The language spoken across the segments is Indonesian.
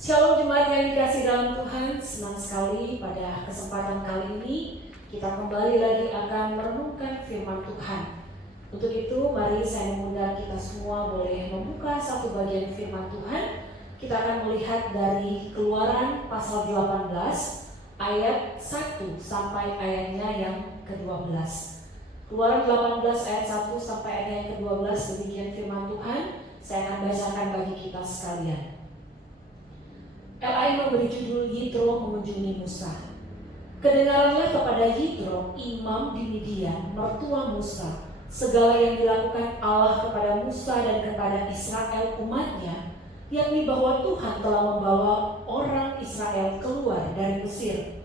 Shalom jemaat yang dikasih dalam Tuhan, senang sekali pada kesempatan kali ini kita kembali lagi akan merenungkan firman Tuhan. Untuk itu mari saya mengundang kita semua boleh membuka satu bagian firman Tuhan. Kita akan melihat dari Keluaran pasal 18 ayat 1 sampai ayatnya yang ke-12. Keluaran 18 ayat 1 sampai ayatnya yang ke-12, demikian firman Tuhan. Saya akan bacakan bagi kita sekalian. Elai memberi judul Yitro mengunjungi Musa. Kedengaranlah kepada Yitro, imam di Midian, mertua Musa, segala yang dilakukan Allah kepada Musa dan kepada Israel umatnya, yakni bahwa Tuhan telah membawa orang Israel keluar dari Mesir.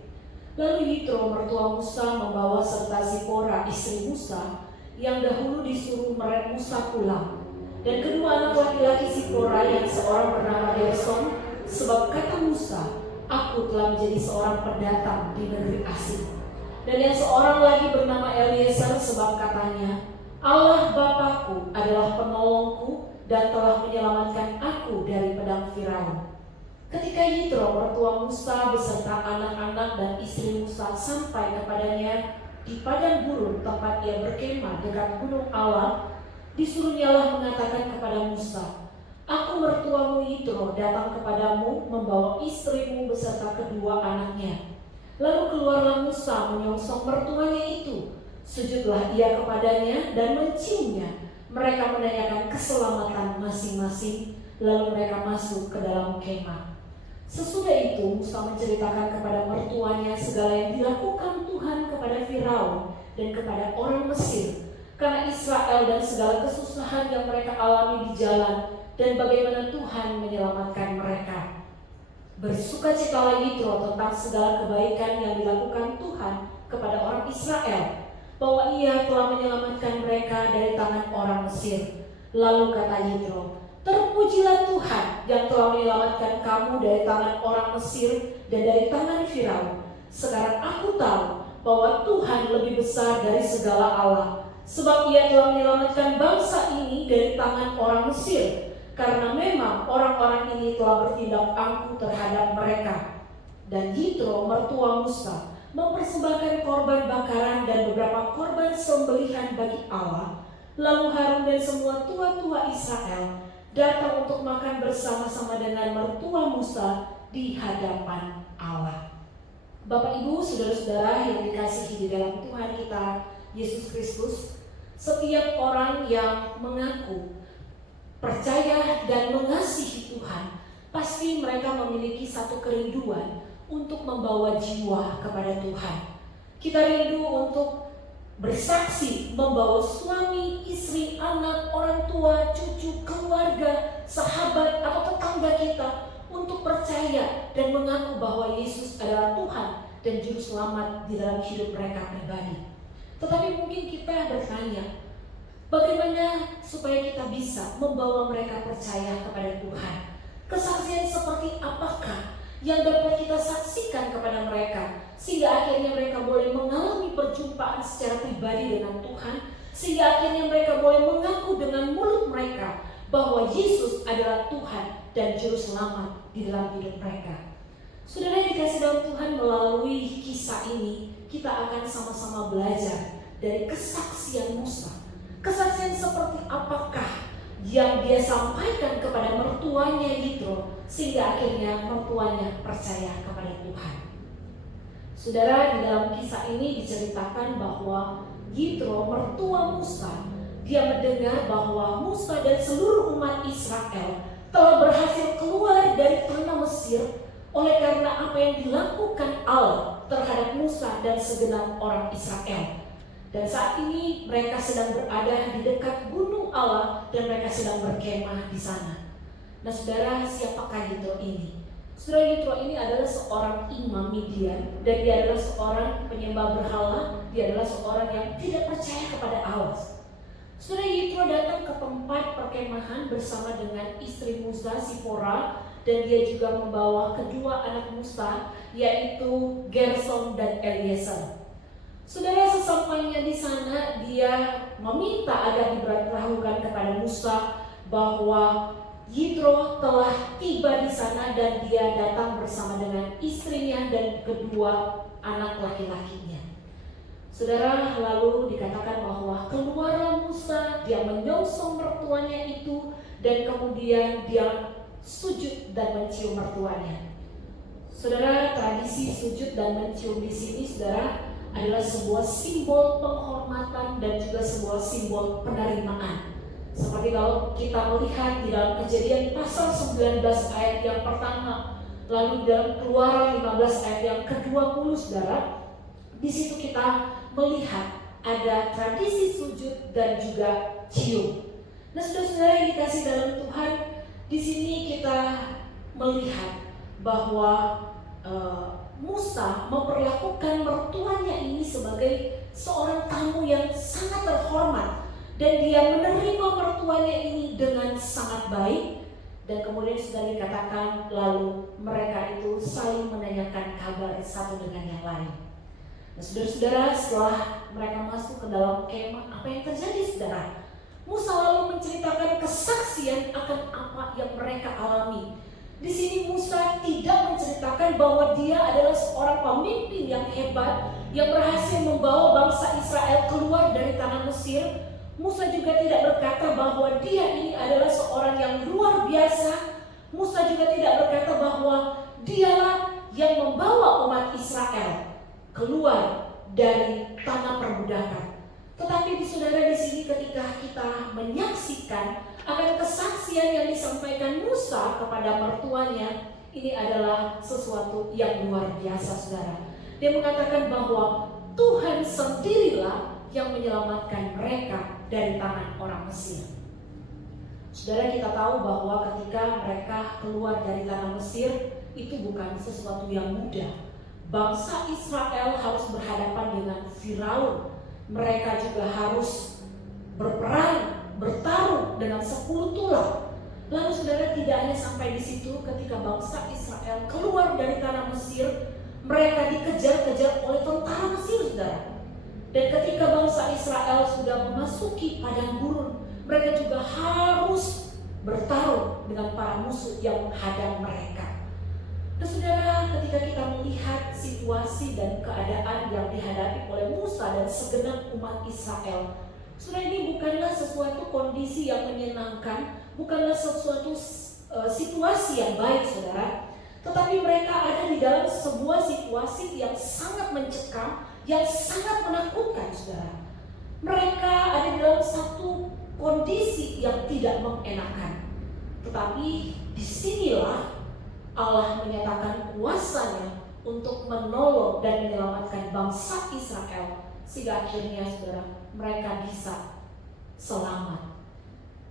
Lalu Yitro mertua Musa membawa serta Zipora istri Musa, yang dahulu disuruh mereka Musa pulang, dan kedua anak laki-laki Zipora yang seorang bernama Gersom. Sebab kata Musa, aku telah menjadi seorang pendatang di negeri asing. Dan yang seorang lagi bernama Eliezer, sebab katanya, Allah Bapakku adalah penolongku dan telah menyelamatkan aku dari pedang Firaun. Ketika Yitro mertua Musa beserta anak-anak dan istri Musa sampai kepadanya di padang gurun tempat ia berkemah dekat gunung Allah, disuruhnyalah mengatakan kepada Musa, aku mertuamu Yitro datang kepadamu membawa istrimu beserta kedua anaknya. Lalu keluarlah Musa menyongsong mertuanya itu. Sujudlah ia kepadanya dan menciumnya. Mereka menanyakan keselamatan masing-masing. Lalu mereka masuk ke dalam kemah. Sesudah itu Musa menceritakan kepada mertuanya segala yang dilakukan Tuhan kepada Firaun dan kepada orang Mesir, karena Israel dan segala kesusahan yang mereka alami di jalan, dan bagaimana Tuhan menyelamatkan mereka. Bersukacitalah Yitro tentang segala kebaikan yang dilakukan Tuhan kepada orang Israel, bahwa ia telah menyelamatkan mereka dari tangan orang Mesir. Lalu kata Yitro, terpujilah Tuhan yang telah menyelamatkan kamu dari tangan orang Mesir dan dari tangan Firaun. Sekarang aku tahu bahwa Tuhan lebih besar dari segala Allah, sebab ia telah menyelamatkan bangsa ini dari tangan orang Mesir, karena memang orang-orang ini telah bertindak angkuh terhadap mereka. Dan Yitro mertua Musa mempersembahkan korban bakaran dan beberapa korban sembelihan bagi Allah. Lalu Harun dan semua tua-tua Israel datang untuk makan bersama-sama dengan mertua Musa di hadapan Allah. Bapak Ibu, saudara-saudara yang dikasihi di dalam Tuhan kita Yesus Kristus, setiap orang yang mengaku percaya dan mengasihi Tuhan, pasti mereka memiliki satu kerinduan untuk membawa jiwa kepada Tuhan. Kita rindu untuk bersaksi, membawa suami, istri, anak, orang tua, cucu, keluarga, sahabat, atau tetangga kita untuk percaya dan mengaku bahwa Yesus adalah Tuhan dan Juru Selamat di dalam hidup mereka pribadi. Tetapi mungkin kita bertanya, bagaimana supaya kita bisa membawa mereka percaya kepada Tuhan? Kesaksian seperti apakah yang dapat kita saksikan kepada mereka, sehingga akhirnya mereka boleh mengalami perjumpaan secara pribadi dengan Tuhan, sehingga akhirnya mereka boleh mengaku dengan mulut mereka bahwa Yesus adalah Tuhan dan Juru Selamat di dalam hidup mereka. Saudara yang dikasih dalam Tuhan, melalui kisah ini kita akan sama-sama belajar dari kesaksian Musa. Kesaksian seperti apakah yang dia sampaikan kepada mertuanya Yitro, sehingga akhirnya mertuanya percaya kepada Tuhan. Saudara, di dalam kisah ini diceritakan bahwa Yitro mertua Musa, dia mendengar bahwa Musa dan seluruh umat Israel telah berhasil keluar dari tanah Mesir oleh karena apa yang dilakukan Allah terhadap Musa dan segenap orang Israel. Dan saat ini mereka sedang berada di dekat gunung Allah dan mereka sedang berkemah di sana. Nah saudara, siapakah Yitro ini? Saudara, Yitro ini adalah seorang imam Midian, dan dia adalah seorang penyembah berhala. Dia adalah seorang yang tidak percaya kepada Allah. Saudara, Yitro datang ke tempat perkemahan bersama dengan istri Musa, Zipora, dan dia juga membawa kedua anak Musa, yaitu Gersom dan Eliezer. Saudara, sesampainya di sana dia meminta agar diberitahukan kepada Musa bahwa Yitro telah tiba di sana dan dia datang bersama dengan istrinya dan kedua anak laki-lakinya. Saudara, lalu dikatakan bahwa keluarlah Musa, dia menyongsong mertuanya itu, dan kemudian dia sujud dan mencium mertuanya. Saudara, tradisi sujud dan mencium di sini, saudara, adalah sebuah simbol penghormatan dan juga sebuah simbol penerimaan. Seperti kalau kita melihat di dalam Kejadian pasal 19 ayat yang pertama, lalu dalam Keluaran 15 ayat yang ke-20, saudara, di situ kita melihat ada tradisi sujud dan juga cium. Nah, saudara-saudara yang dikasih dalam Tuhan, di sini kita melihat bahwa Musa memperlakukan mertuanya ini sebagai seorang tamu yang sangat terhormat, dan dia menerima mertuanya ini dengan sangat baik. Dan kemudian sudah dikatakan lalu mereka itu saling menanyakan kabar satu dengan yang lain. Nah, saudara-saudara, setelah mereka masuk ke dalam kemah, apa yang terjadi, saudara? Musa lalu menceritakan kesaksian akan apa yang mereka alami. Di sini Musa tidak menceritakan bahwa dia adalah seorang pemimpin yang hebat yang berhasil membawa bangsa Israel keluar dari tanah Mesir. Musa juga tidak berkata bahwa dia ini adalah seorang yang luar biasa. Musa juga tidak berkata bahwa dialah yang membawa umat Israel keluar dari tanah perbudakan. Tetapi saudara, di sini ketika kita menyaksikan akan kesaksian yang disampaikan Musa kepada mertuanya, ini adalah sesuatu yang luar biasa, saudara. Dia mengatakan bahwa Tuhan sendirilah yang menyelamatkan mereka dari tangan orang Mesir. Saudara, kita tahu bahwa ketika mereka keluar dari tanah Mesir, itu bukan sesuatu yang mudah. Bangsa Israel harus berhadapan dengan Firaun. Mereka juga harus berperang, bertarung dengan 10 tulah. Lalu saudara, tidak hanya sampai di situ, ketika bangsa Israel keluar dari tanah Mesir, mereka dikejar-kejar oleh tentara Mesir, saudara. Dan ketika bangsa Israel sudah memasuki padang gurun, mereka juga harus bertarung dengan para musuh yang menghadang mereka. Nah, saudara, ketika kita melihat situasi dan keadaan yang dihadapi oleh Musa dan segenap umat Israel, saudara, ini bukanlah sesuatu kondisi yang menyenangkan, bukanlah sesuatu situasi yang baik, saudara. Tetapi mereka ada di dalam sebuah situasi yang sangat mencekam, yang sangat menakutkan, saudara. Mereka ada di dalam satu kondisi yang tidak mengenakan. Tetapi disinilah Allah menyatakan kuasanya untuk menolong dan menyelamatkan bangsa Israel, sehingga akhirnya, saudara, mereka bisa selamat.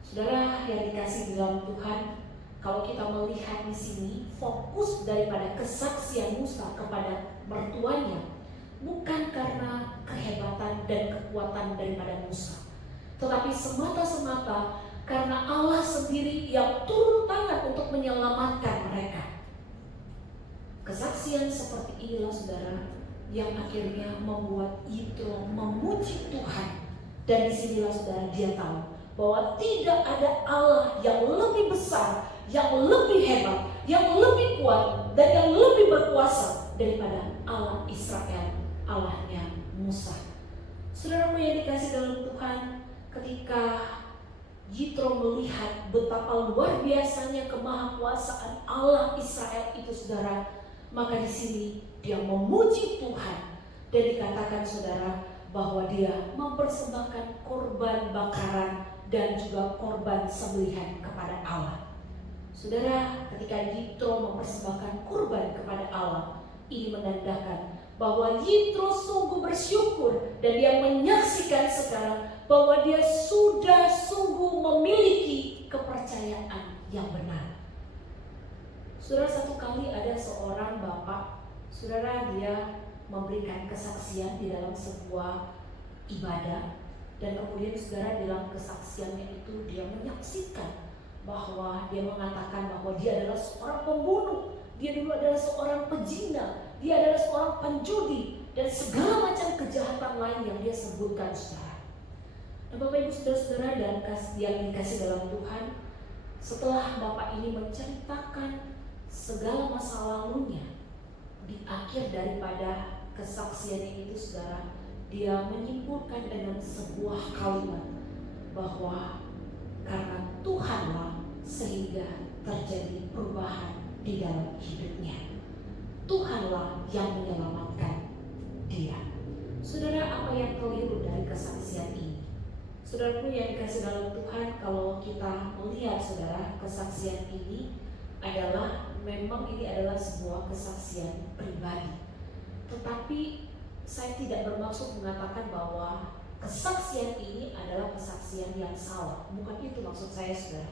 Saudara yang dikasih di dalam Tuhan, kalau kita melihat di sini, fokus daripada kesaksian Musa kepada mertuanya bukan karena kehebatan dan kekuatan daripada Musa, tetapi semata-semata karena Allah sendiri yang turun tangan untuk menyelamatkan mereka. Kesaksian seperti inilah, saudara, yang akhirnya membuat Yitro memuji Tuhan. Dan disinilah, saudara, dia tahu bahwa tidak ada Allah yang lebih besar, yang lebih hebat, yang lebih kuat, dan yang lebih berkuasa daripada Allah Israel, Allahnya Musa. Saudaramu yang dikasih dalam Tuhan, ketika Yitro melihat betapa luar biasanya kemahakuasaan Allah Israel itu, saudara, maka di sini dia memuji Tuhan, dan dikatakan, saudara, bahwa dia mempersembahkan korban bakaran dan juga korban sembelihan kepada Allah. Saudara, ketika Yitro mempersembahkan korban kepada Allah, ini menandakan bahwa Yitro sungguh bersyukur, dan dia menyaksikan sekarang bahwa dia sudah sungguh memiliki kepercayaan yang benar. Saudara, satu kali ada seorang bapak, saudara, dia memberikan kesaksian di dalam sebuah ibadah, dan kemudian, saudara, dalam kesaksiannya itu dia menyaksikan bahwa dia mengatakan bahwa dia adalah seorang pembunuh, dia dulu adalah seorang pezina, dia adalah seorang penjudi, dan segala macam kejahatan lain yang dia sebutkan, saudara. Nah, Bapak Ibu Saudara-saudara dan yang dikasih dalam Tuhan, Setelah Bapak ini menceritakan segala masa lalunya, di akhir daripada kesaksian itu saudara, dia menyimpulkan dengan sebuah kalimat bahwa karena Tuhanlah sehingga terjadi perubahan di dalam hidupnya. Tuhanlah yang menyelamatkan dia. Saudara, apa yang keliru dari kesaksian ini? Saudaraku yang dikasih dalam Tuhan, kalau kita melihat saudara, kesaksian ini adalah memang ini adalah sebuah kesaksian pribadi. Tetapi saya tidak bermaksud mengatakan bahwa kesaksian ini adalah kesaksian yang salah. Bukan itu maksud saya saudara.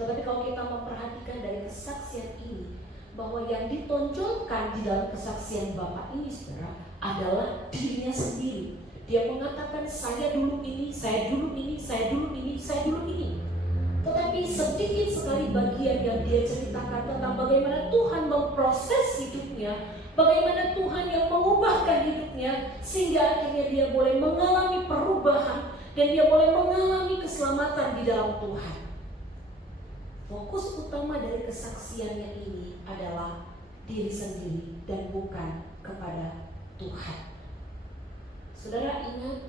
Tetapi kalau kita memperhatikan dari kesaksian ini, bahwa yang ditonjolkan di dalam kesaksian Bapak ini saudara adalah dirinya sendiri. Dia mengatakan saya dulu ini, saya dulu ini, saya dulu ini, saya dulu ini. Tetapi sedikit sekali bagian yang dia ceritakan tentang bagaimana Tuhan memproses hidupnya, bagaimana Tuhan yang mengubahkan hidupnya, sehingga akhirnya dia boleh mengalami perubahan dan dia boleh mengalami keselamatan di dalam Tuhan. Fokus utama dari kesaksiannya ini adalah diri sendiri dan bukan kepada Tuhan. Saudara ingat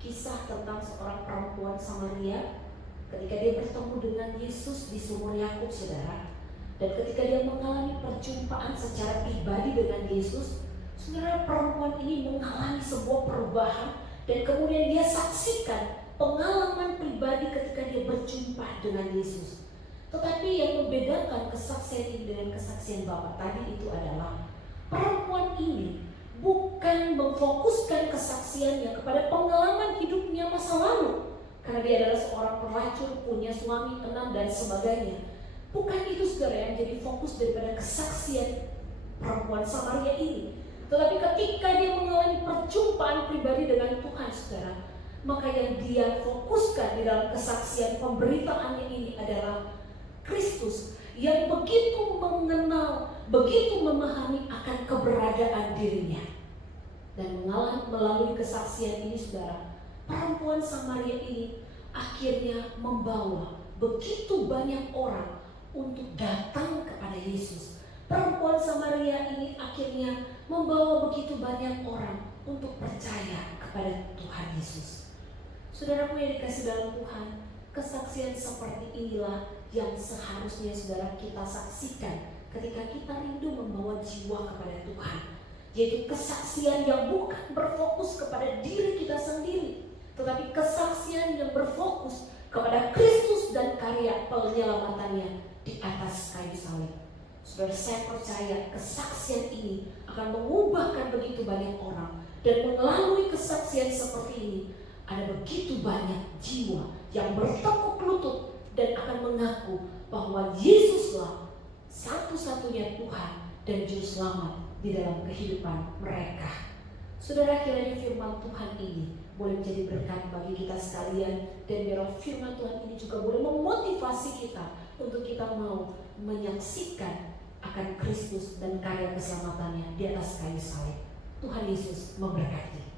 kisah tentang seorang perempuan Samaria ketika dia bertemu dengan Yesus di sumur Yakub, saudara. Dan ketika dia mengalami perjumpaan secara pribadi dengan Yesus, saudara, perempuan ini mengalami sebuah perubahan dan kemudian dia saksikan pengalaman pribadi ketika dia berjumpa dengan Yesus. Tetapi yang membedakan kesaksian ini dengan kesaksian Bapak tadi itu adalah perempuan ini bukan memfokuskan kesaksiannya kepada pengalaman hidupnya masa lalu, karena dia adalah seorang pelacur, punya suami, 6 dan sebagainya. Bukan itu saudara yang jadi fokus daripada kesaksian perempuan Samaria ini. Tetapi ketika dia mengalami perjumpaan pribadi dengan Tuhan saudara, maka yang dia fokuskan di dalam kesaksian pemberitaannya ini adalah Kristus yang begitu mengenal, begitu memahami akan keberadaan dirinya. Dan melalui kesaksian ini saudara, perempuan Samaria ini akhirnya membawa begitu banyak orang untuk datang kepada Yesus. Perempuan Samaria ini akhirnya membawa begitu banyak orang untuk percaya kepada Tuhan Yesus. Saudaraku yang dikasih dalam Tuhan, kesaksian seperti inilah yang seharusnya saudara kita saksikan ketika kita rindu membawa jiwa kepada Tuhan, yaitu kesaksian yang bukan berfokus kepada diri kita sendiri, tetapi kesaksian yang berfokus kepada Kristus dan karya penyelamatannya di atas kayu salib. Saudara, saya percaya kesaksian ini akan mengubahkan begitu banyak orang, dan melalui kesaksian seperti ini ada begitu banyak jiwa yang bertekuk lutut dan akan mengaku bahwa Yesuslah satu-satunya Tuhan dan Juru Selamat di dalam kehidupan mereka. Saudara, kiranya firman Tuhan ini boleh menjadi berkat bagi kita sekalian, dan biar firman Tuhan ini juga boleh memotivasi kita untuk kita mau menyaksikan akan Kristus dan karya keselamatannya di atas kayu salib. Tuhan Yesus memberkati.